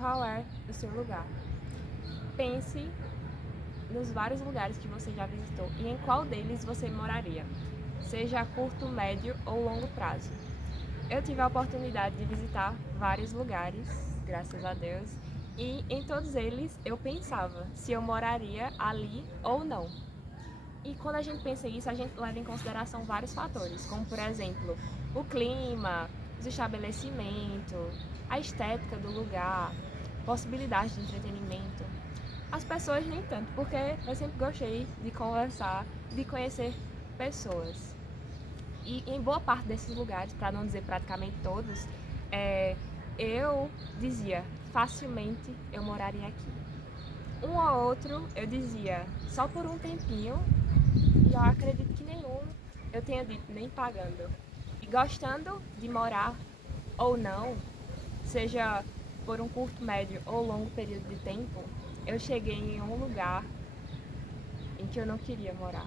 Qual é o seu lugar? Pense nos vários lugares que você já visitou e em qual deles você moraria, seja a curto, médio ou longo prazo. Eu tive a oportunidade de visitar vários lugares, graças a Deus, e em todos eles eu pensava se eu moraria ali ou não. E quando a gente pensa isso, a gente leva em consideração vários fatores, como por exemplo, o clima, os estabelecimentos, a estética do lugar, possibilidades de entretenimento. As pessoas nem tanto, porque eu sempre gostei de conversar, de conhecer pessoas. E em boa parte desses lugares, para não dizer praticamente todos, eu dizia, facilmente eu moraria aqui. Um ou outro eu dizia, só por um tempinho, e eu acredito que nenhum eu tenha dito, nem pagando. E gostando de morar ou não, seja por um curto, médio ou longo período de tempo, eu cheguei em um lugar em que eu não queria morar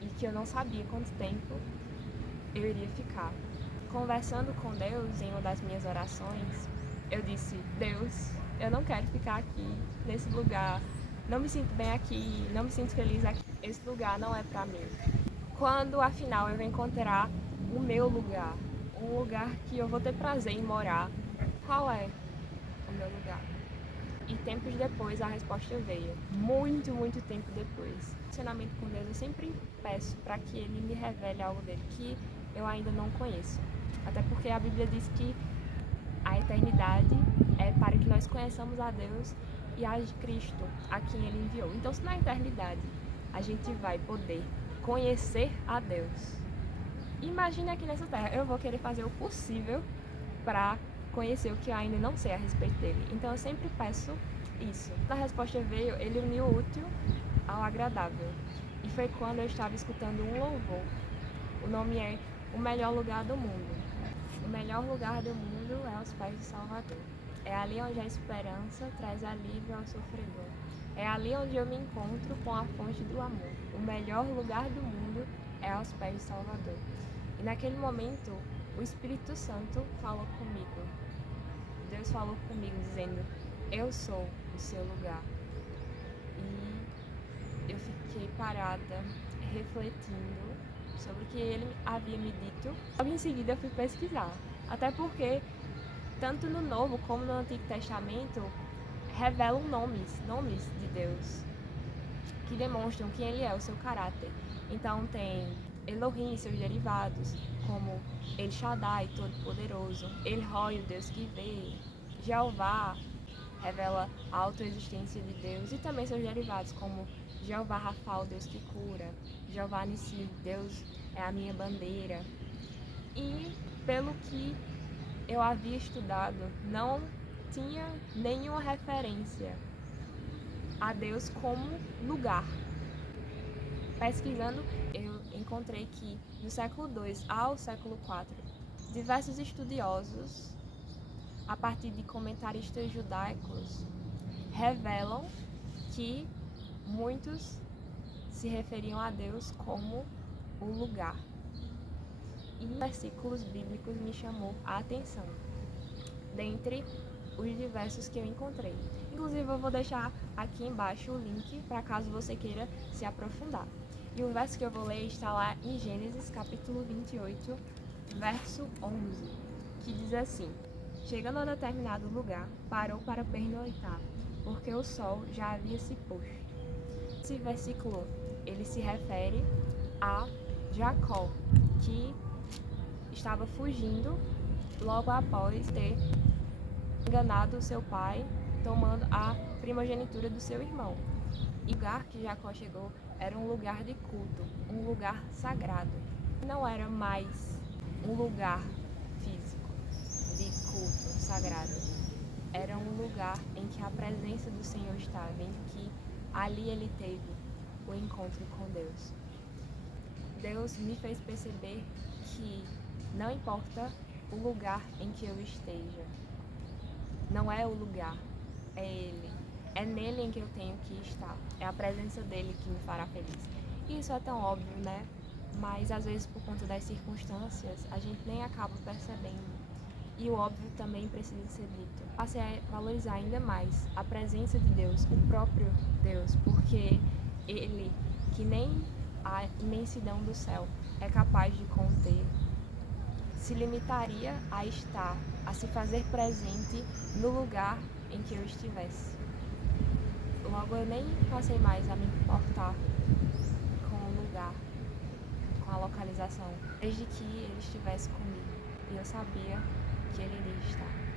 e que eu não sabia quanto tempo eu iria ficar. Conversando com Deus em uma das minhas orações, eu disse: Deus, eu não quero ficar aqui, nesse lugar, não me sinto bem aqui, não me sinto feliz aqui, esse lugar não é para mim. Quando afinal eu vou encontrar o meu lugar, um lugar que eu vou ter prazer em morar, qual é o meu lugar? E tempos depois a resposta veio. Muito tempo depois. Relacionamento com Deus eu sempre peço para que Ele me revele algo dele que eu ainda não conheço. Até porque a Bíblia diz que a eternidade é para que nós conheçamos a Deus e a Cristo, a quem Ele enviou. Então, se na eternidade a gente vai poder conhecer a Deus, imagine aqui nessa terra, eu vou querer fazer o possível para conhecer o que eu ainda não sei a respeito dele. Então eu sempre peço isso. A resposta veio, ele uniu o útil ao agradável. E foi quando eu estava escutando um louvor. O nome é O Melhor Lugar do Mundo. O melhor lugar do mundo é aos pés do Salvador. É ali onde a esperança traz alívio ao sofredor. É ali onde eu me encontro com a fonte do amor. O melhor lugar do mundo é aos pés do Salvador. E naquele momento, o Espírito Santo falou comigo. Deus falou comigo dizendo: eu sou o seu lugar. E eu fiquei parada, refletindo sobre o que ele havia me dito. Logo em seguida eu fui pesquisar. Até porque, tanto no Novo como no Antigo Testamento, revelam nomes de Deus, que demonstram quem ele é, o seu caráter. Então tem Elohim e seus derivados, como El Shaddai, Todo-Poderoso, El Roi, o Deus que vê, Jeová, revela a autoexistência de Deus, e também seus derivados, como Jeová Rafa, o Deus que cura, Jeová Nissi, Deus é a minha bandeira. E pelo que eu havia estudado, não tinha nenhuma referência a Deus como lugar. Pesquisando, eu encontrei que do século II ao século IV, diversos estudiosos, a partir de comentaristas judaicos, revelam que muitos se referiam a Deus como o lugar. E versículos bíblicos me chamou a atenção, dentre os diversos que eu encontrei. Inclusive eu vou deixar aqui embaixo o link para caso você queira se aprofundar. E o verso que eu vou ler está lá em Gênesis capítulo 28, verso 11, que diz assim: chegando a determinado lugar, parou para pernoitar, porque o sol já havia se posto. Esse versículo, ele se refere a Jacó, que estava fugindo logo após ter enganado seu pai, tomando a primogenitura do seu irmão. E o lugar que Jacó chegou era um lugar de culto, um lugar sagrado. Não era mais um lugar físico de culto sagrado. Era um lugar em que a presença do Senhor estava, em que ali ele teve o encontro com Deus. Deus me fez perceber que não importa o lugar em que eu esteja, não é o lugar, é Ele. É nele em que eu tenho que estar. É a presença dele que me fará feliz. E isso é tão óbvio, né? Mas às vezes por conta das circunstâncias, a gente nem acaba percebendo. E o óbvio também precisa ser dito. Passe a valorizar ainda mais a presença de Deus, o próprio Deus, porque Ele, que nem a imensidão do céu é capaz de conter, se limitaria a estar, a se fazer presente no lugar em que eu estivesse. Logo, eu nem passei mais a me importar com o lugar, com a localização, desde que Ele estivesse comigo. E eu sabia que Ele iria estar.